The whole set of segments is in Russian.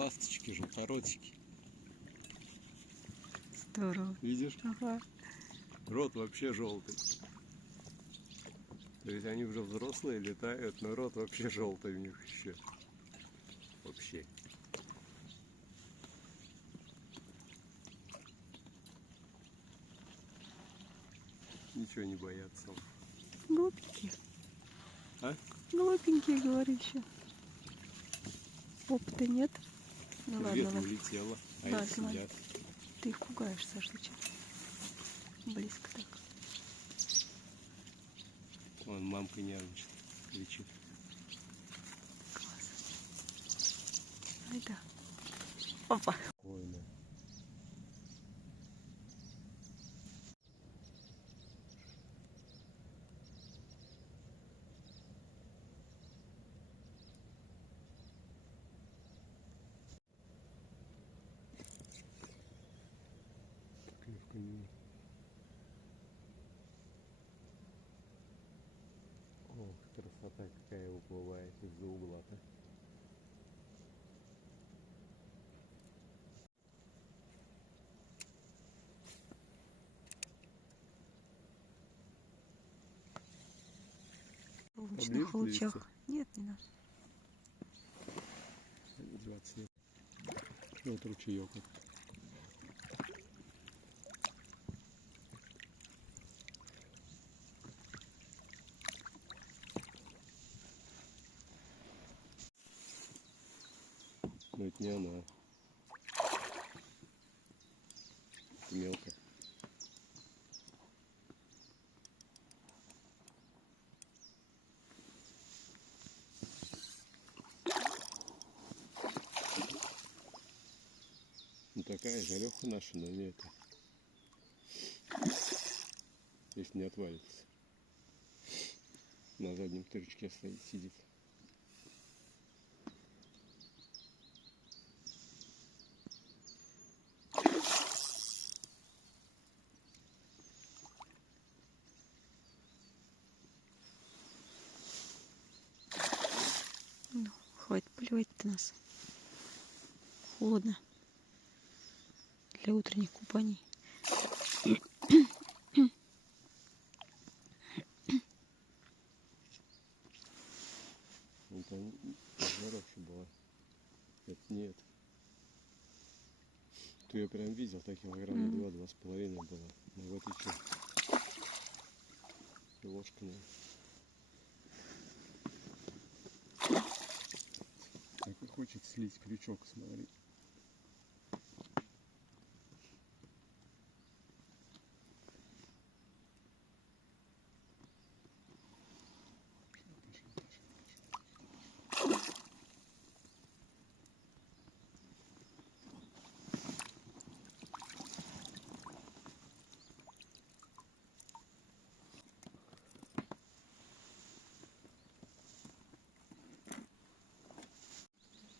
ласточки, желторотики. Здорово. Видишь? Ага. Рот вообще желтый. То есть они уже взрослые, летают, но рот вообще желтый у них еще. Вообще. Ничего не боятся. Глупенькие. А? Глупенькие, говорю еще. Опыта нет. Ну Привет, ладно, ладно. улетела. А Да, эти смотри. сидят. Ты их пугаешь, Саш, зачем? Близко так. Вон мамка нервничает, кричит. Класс. Ай да. Опа. Спокойно. Клевка не... Ох, красота какая уплывает из-за угла-то. В солнечных лучах. Нет, не надо. 20 лет. Вот ручеек. Но это не она. Это мелко. Ну такая жареха наша, но не это. Если не отвалится. На заднем тырчке стоит, сидит. Ну, хватит поливать-то нас. Холодно. Для утренних купаний. Ну там жареха была. Это нет. Ты ее прям видел, так килограмма 2-2,5 было. Ну вот и что. И ложка, наверное. Так и хочет слить крючок, смотри.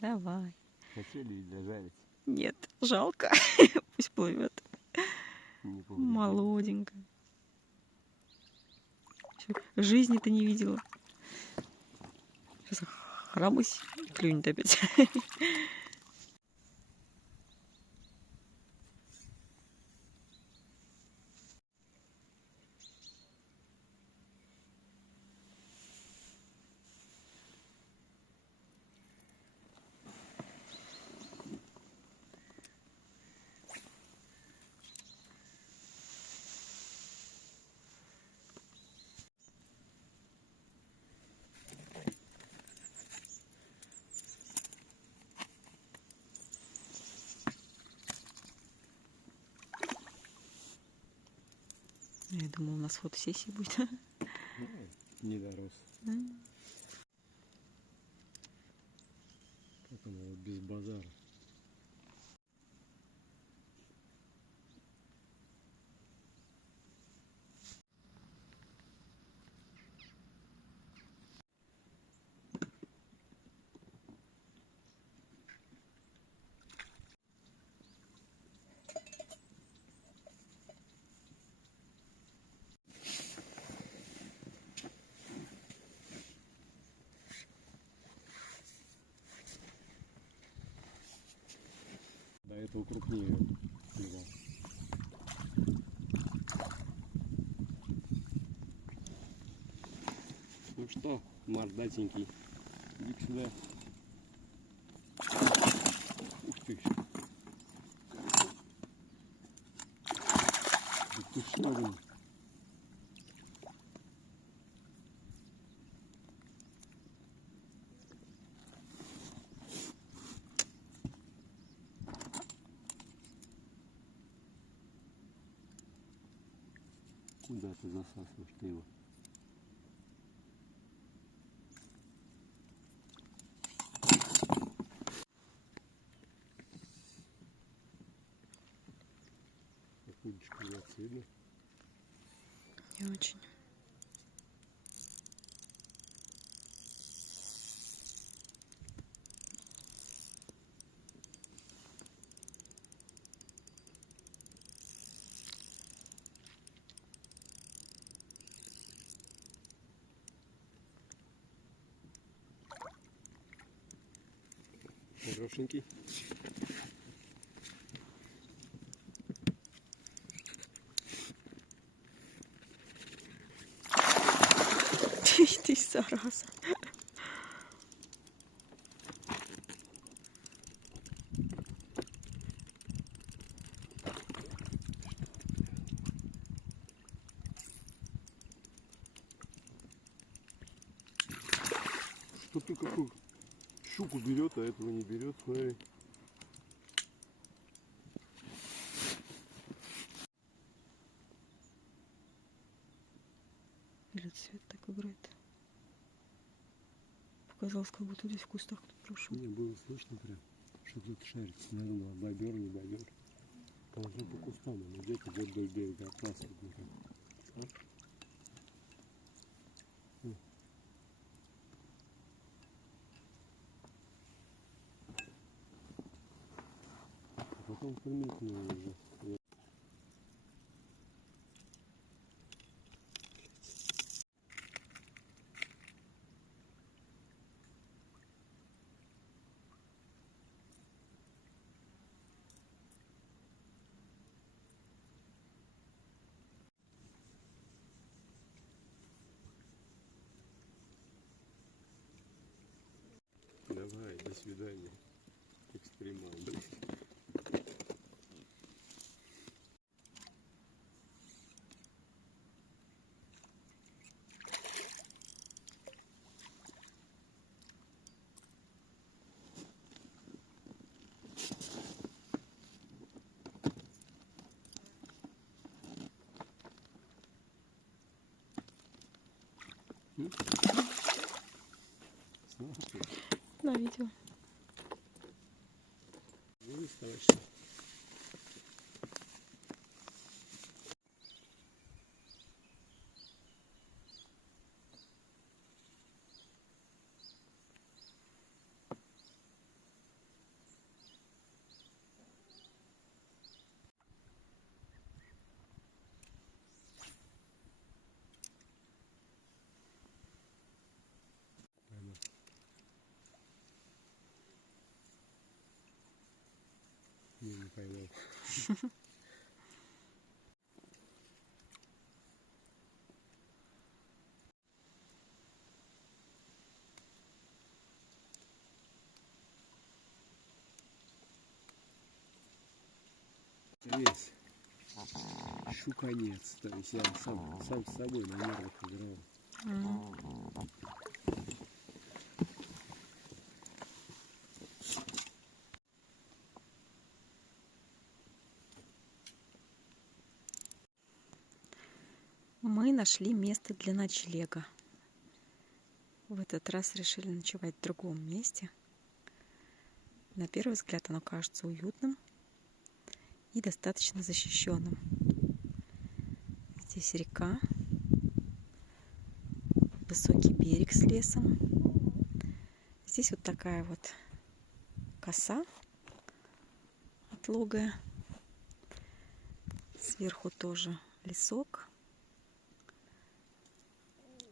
Давай. Хотели и дожарить. Нет, жалко. Пусть плывет. Не повредили. Молоденькая. Жизни-то не видела. Сейчас храбусь, клюнет опять. Я думала, у нас фотосессия будет. Не дорос. Да? Как она вот без базара. этого крупнее клевал. Ну что, мордатенький, иди сюда. Ух ты! Ты что, блин? Куда ты засасываешь ты его? Удочка не отсюда. Не очень. Хорошенький. Ты зараза. Что ты какую щуку берет, а этого не берет, смотри. Или цвет так играет. Показалось, как будто здесь в кустах кто-то прошел. Мне было слышно прям, что тут шарится. Не знаю, бобер, не бобер. Должен по кустам, он идет вдоль берега, опасывает никак. А потом примитивно уже. Давай, до свидания. Экстремал, блин. Смотри, На видео. вылез, товарищ. Не поймал. Весь щуканец, то есть я сам с собой на нервах играл. Мы нашли место для ночлега. В этот раз решили ночевать в другом месте. На первый взгляд оно кажется уютным и достаточно защищенным. Здесь река, высокий берег с лесом. Здесь вот такая вот коса отлогая. Сверху тоже лесок.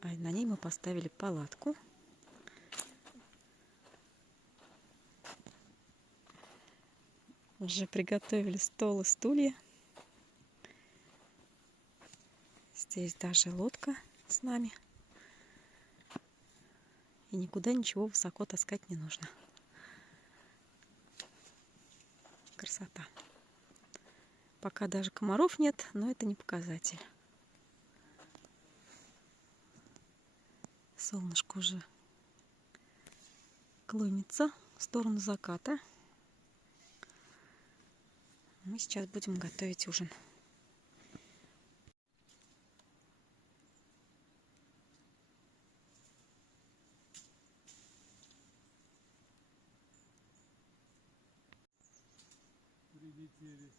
А на ней мы поставили палатку. Уже приготовили стол и стулья. Здесь даже лодка с нами. И никуда ничего высоко таскать не нужно. Красота. Пока даже комаров нет, но это не показатель. Солнышко уже клонится в сторону заката. Мы сейчас будем готовить ужин. Прилетели.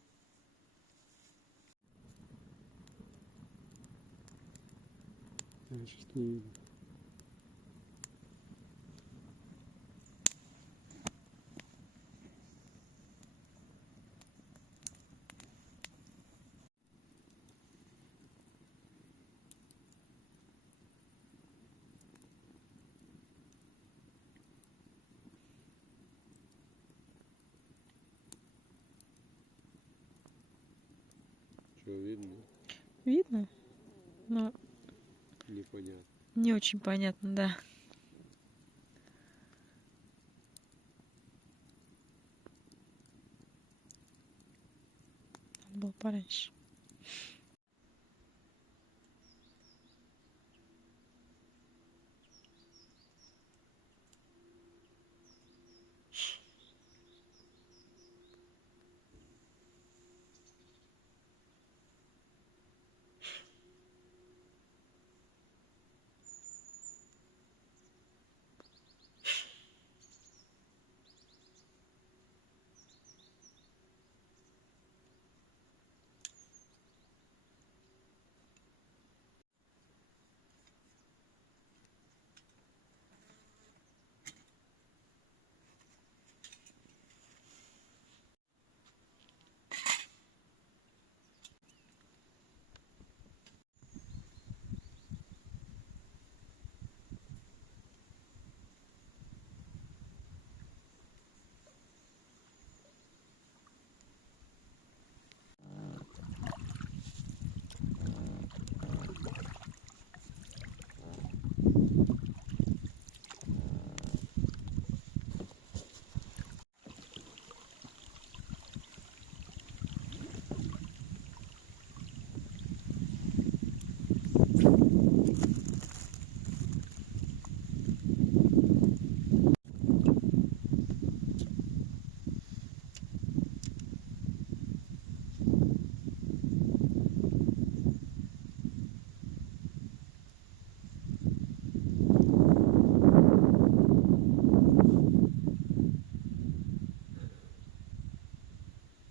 Я сейчас не видно. Что, видно? Видно? Но Непонятно. не очень понятно, да. Надо было пораньше.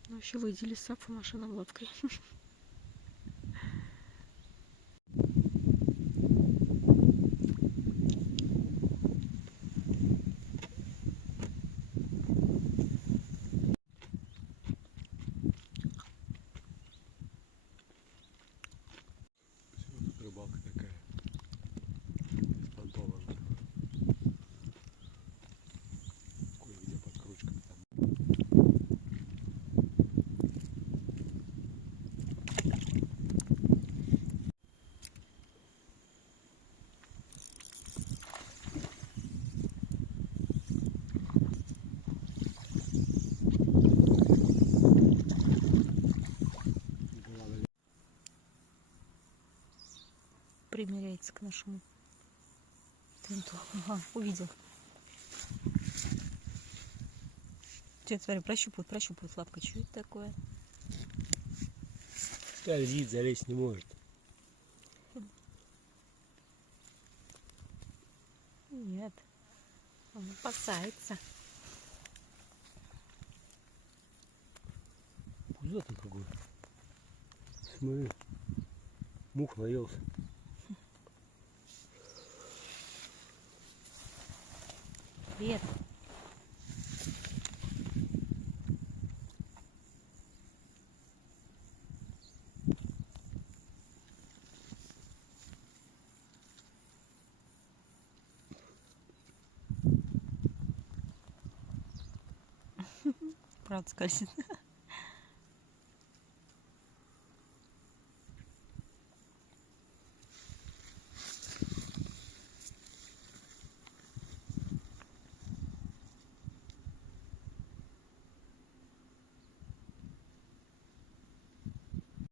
Вообще выделили Сафу машину лодкой. Тут рыбалка такая. С понтоном. Кое-где подкручка там. Примеряется к нашему тенту. Ага, увидел. Дед, смотри, прощупывает лапкой. Что это такое? Скользит, залезть не может. Нет. Он опасается. Пузатый какой. Смотри. Мух наелся. Привет. Правда скользит.